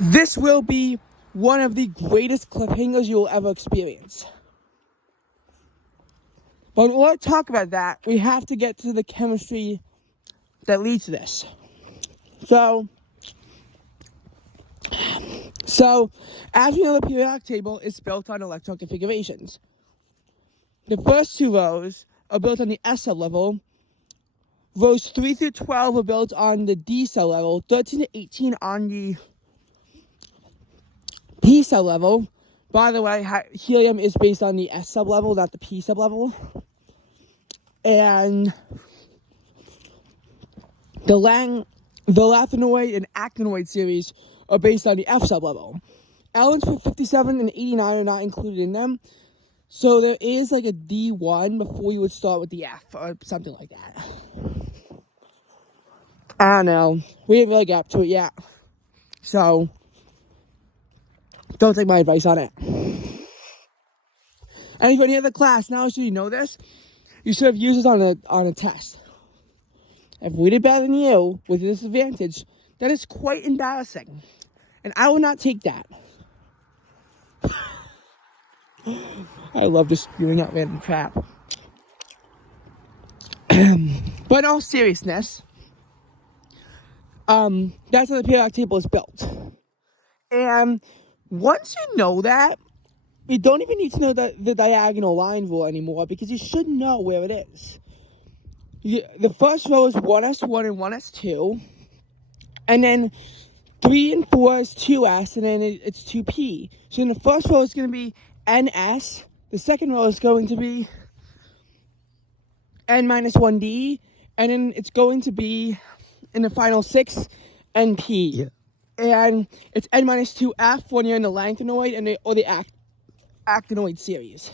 This will be one of the greatest cliffhangers you will ever experience. But in order to talk about that, we have to get to the chemistry that leads to this. So as we know, the periodic table is built on electron configurations. The first two rows are built on the S sublevel. Rows 3 through 12 are built on the D sublevel. 13 to 18 on the P sublevel. By the way, helium is based on the S sublevel, not the P sublevel. And the lanthanoid and actinoid series are based on the F sublevel. Elements for 57 and 89 are not included in them. So there is like a D1 before you would start with the F or something like that. I don't know. We didn't really get up to it yet. So don't take my advice on it. And if you're in the other class, now should you know this, you should have used this on a test. If we did better than you with a disadvantage, that is quite embarrassing. And I will not take that. I love just spewing out random crap. But in all seriousness, that's how the periodic table is built. And once you know that, you don't even need to know the diagonal line rule anymore, because you should know where it is. The first row is 1s1 and 1s2. And then 3 and 4 is 2s, and then it's 2p. So in the first row is going to be ns. The second row is going to be n minus 1d. And then it's going to be, in the final 6, np. Yeah. And it's n minus 2f when you're in the lanthanoid or the actinoid series.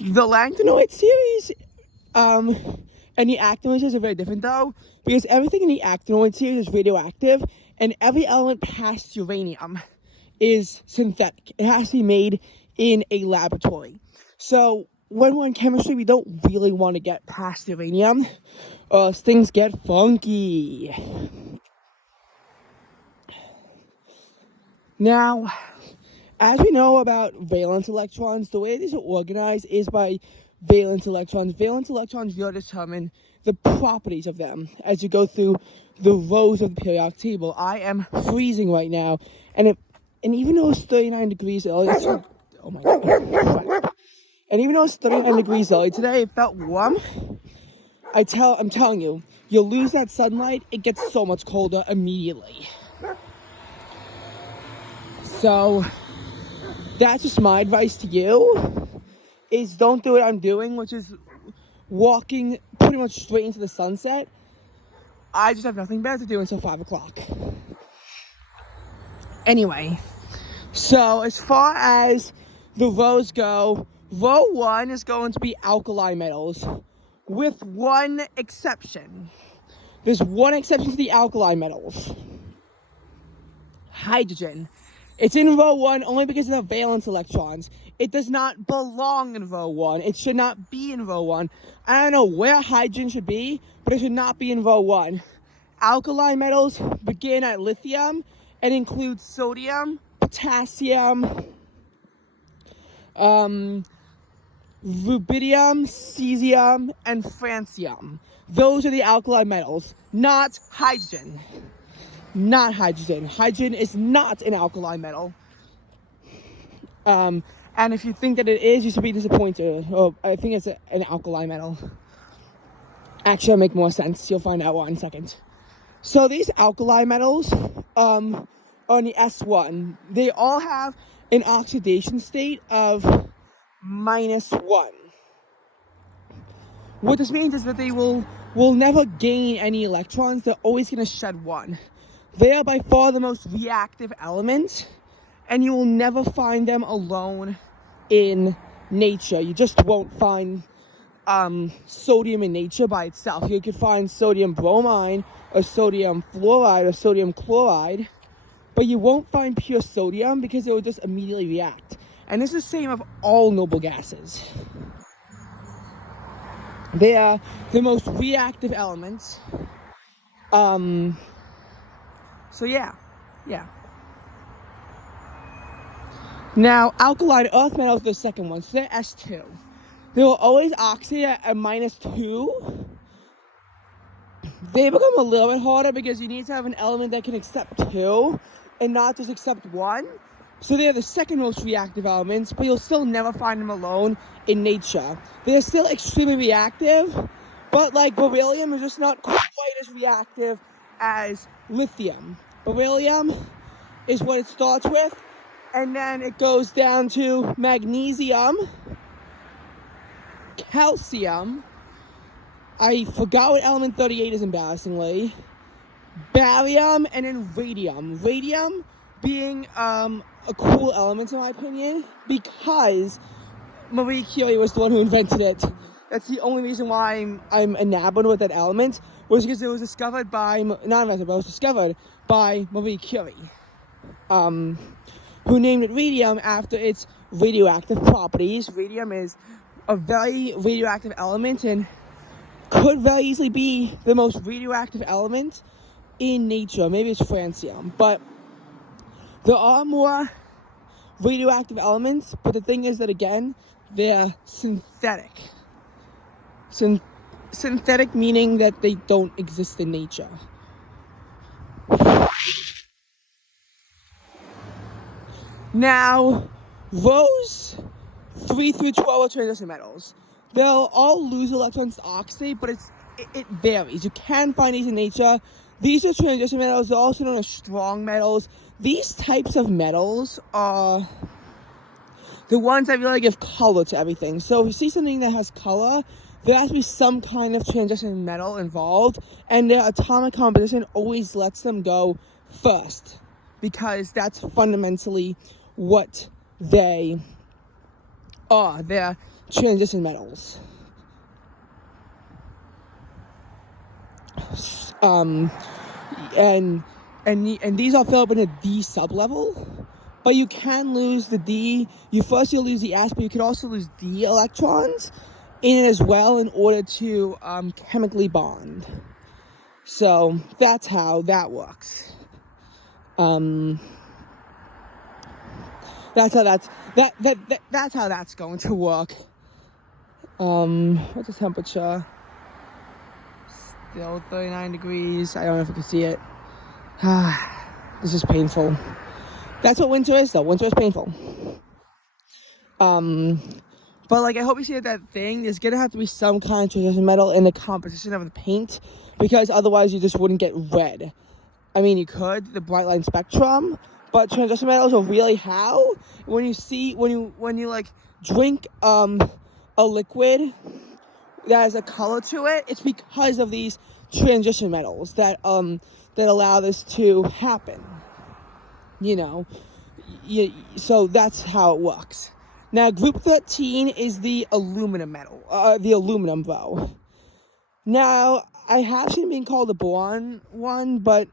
The lanthanoid series and the actinoid series are very different, though, because everything in the actinoid series is radioactive, and every element past uranium is synthetic. It has to be made in a laboratory. So when we're in chemistry, we don't really want to get past uranium, or things get funky. Now, as we know about valence electrons, the way these are organized is by valence electrons. Valence electrons will determine the properties of them as you go through the rows of the periodic table. I am freezing right now, and even though it's 39 degrees early, oh my god! And even though it's 39 degrees early today, it felt warm. I'm telling you, you'll lose that sunlight. It gets so much colder immediately. So that's just my advice to you, is don't do what I'm doing, which is walking pretty much straight into the sunset. I just have nothing better to do until 5 o'clock. Anyway, so as far as the rows go, row 1 is going to be alkali metals, with one exception. There's one exception to the alkali metals. Hydrogen. It's in row 1 only because of the valence electrons. It does not belong in row 1. It should not be in row 1. I don't know where hydrogen should be, but it should not be in row 1. Alkali metals begin at lithium and include sodium, potassium, rubidium, cesium, and francium. Those are the alkali metals, not hydrogen. Not hydrogen. Hydrogen is not an alkali metal. And if you think that it is, you should be disappointed. Oh, I think it's an alkali metal. Actually, it'll make more sense. You'll find out why in a second. So these alkali metals on the S1, they all have an oxidation state of -1. What this means is that they will never gain any electrons. They're always going to shed one. They are by far the most reactive element, and you will never find them alone in nature. You just won't find sodium in nature by itself. You could find sodium bromine or sodium fluoride or sodium chloride, but you won't find pure sodium because it will just immediately react. And this is the same of all noble gases. They are the most reactive elements. So yeah. Now, alkaline earth metals are the second one, so they're S2. They will always oxidate at a -2. They become a little bit harder because you need to have an element that can accept 2 and not just accept 1. So they're the second most reactive elements, but you'll still never find them alone in nature. They're still extremely reactive, but like beryllium is just not quite as reactive as lithium. Beryllium is what it starts with, and then it goes down to magnesium, calcium, I forgot what element 38 is, embarrassingly, barium, and then radium. Radium being a cool element in my opinion, because Marie Curie was the one who invented it. That's the only reason why I'm enamored with that element, was because it was discovered by, discovered by Marie Curie, who named it radium after its radioactive properties. Radium is a very radioactive element and could very easily be the most radioactive element in nature. Maybe it's francium, but there are more radioactive elements, but the thing is that, again, they're synthetic. Synthetic meaning that they don't exist in nature. Now, those 3 through 12 are transition metals. They'll all lose electrons to oxidate, but it varies. You can find these in nature. These are transition metals. They're also known as strong metals. These types of metals are the ones that really give color to everything. So if you see something that has color, there has to be some kind of transition metal involved, and their atomic composition always lets them go first, because that's fundamentally what they are. They're transition metals. And these are filled up in a D sublevel, but you can lose the D. You'll lose the S, but you could also lose D electrons in it as well in order to chemically bond. So that's how that works. That's how that's going to work. What's the temperature? Still 39 degrees. I don't know if you can see it. This is painful. That's what winter is, though. Winter is painful. But like, I hope you see that thing. There's gonna have to be some kind of transition metal in the composition of the paint, because otherwise you just wouldn't get red. I mean, you could, the bright line spectrum, but transition metals are really how, when you like drink a liquid that has a color to it, it's because of these transition metals that allow this to happen. So that's how it works. Now, group 13 is the aluminum metal, the aluminum though. Now, I have seen it being called the boron one, but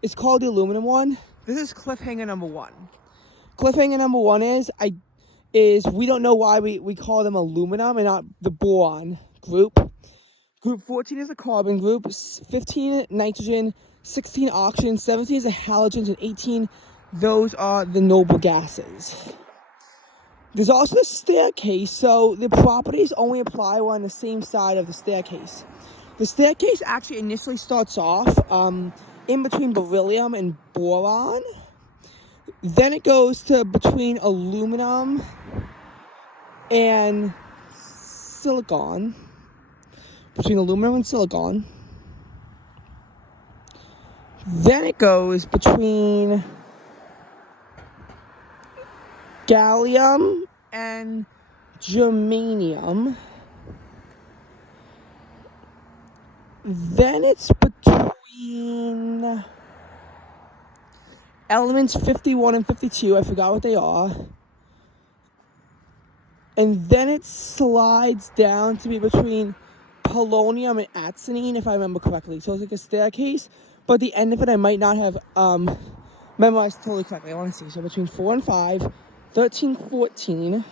it's called the aluminum one. This is cliffhanger number 1. Cliffhanger number 1 is we don't know why we call them aluminum and not the boron group. Group 14 is a carbon group, 15 nitrogen, 16 oxygen, 17 is the halogens, and 18, those are the noble gases. There's also the staircase, so the properties only apply when on the same side of the staircase. The staircase actually initially starts off in between beryllium and boron. Then it goes to between aluminum and silicon. Between aluminum and silicon. Then it goes between gallium and germanium. Then it's between elements 51 and 52. I forgot what they are. And then it slides down to be between polonium and adenine, if I remember correctly. So it's like a staircase, but the end of it I might not have memorized totally correctly. I want to see. So between 4 and 5, 13, 14,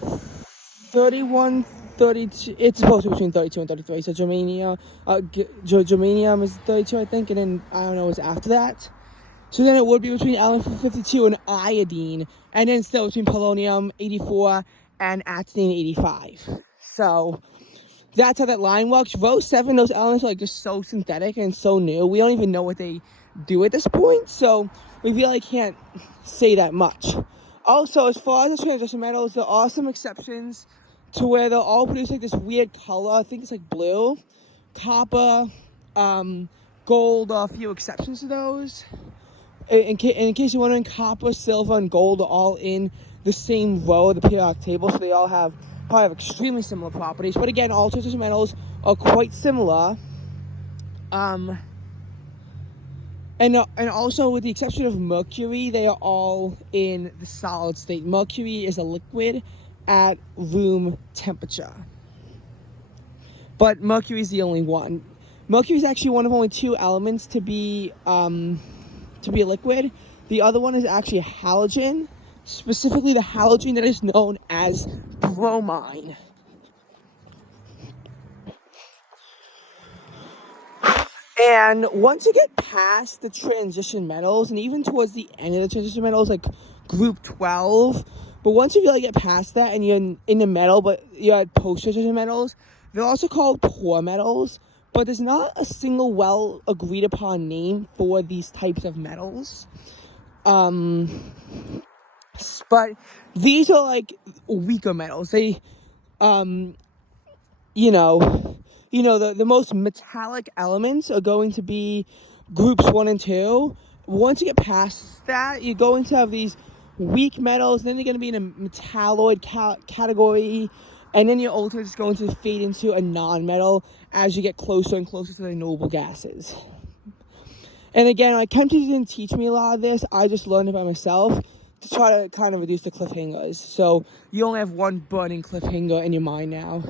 31, 32. It's supposed to be between 32 and 33. So germanium is 32, I think, and then I don't know what's after that. So then it would be between L-52 and iodine, and then still between polonium-84 and actinium-85. So that's how that line works. Row 7, those elements are like just so synthetic and so new. We don't even know what they do at this point, so we really can't say that much. Also, as far as the transition metals, there are some exceptions to where they'll all produce like this weird color. I think it's like blue, copper, gold are a few exceptions to those. In case you're wondering, copper, silver, and gold are all in the same row of the periodic table, so they all probably have extremely similar properties. But again, all transition metals are quite similar. And also, with the exception of mercury, they are all in the solid state. Mercury is a liquid at room temperature. But mercury is the only one. Mercury is actually one of only 2 elements to be a liquid. The other one is actually a halogen, specifically the halogen that is known as bromine. And once you get past the transition metals, and even towards the end of the transition metals, like group 12, but once you really get past that and you're in the metal, but you're at post-transition metals, they're also called poor metals, but there's not a single well agreed upon name for these types of metals. But these are like weaker metals. They, the most metallic elements are going to be groups 1 and 2. Once you get past that, you're going to have these weak metals, then they're going to be in a metalloid category, and then you're also just going to fade into a non-metal as you get closer and closer to the noble gases. And again, my chem teacher didn't teach me a lot of this. I just learned it by myself to try to kind of reduce the cliffhangers. So you only have one burning cliffhanger in your mind now.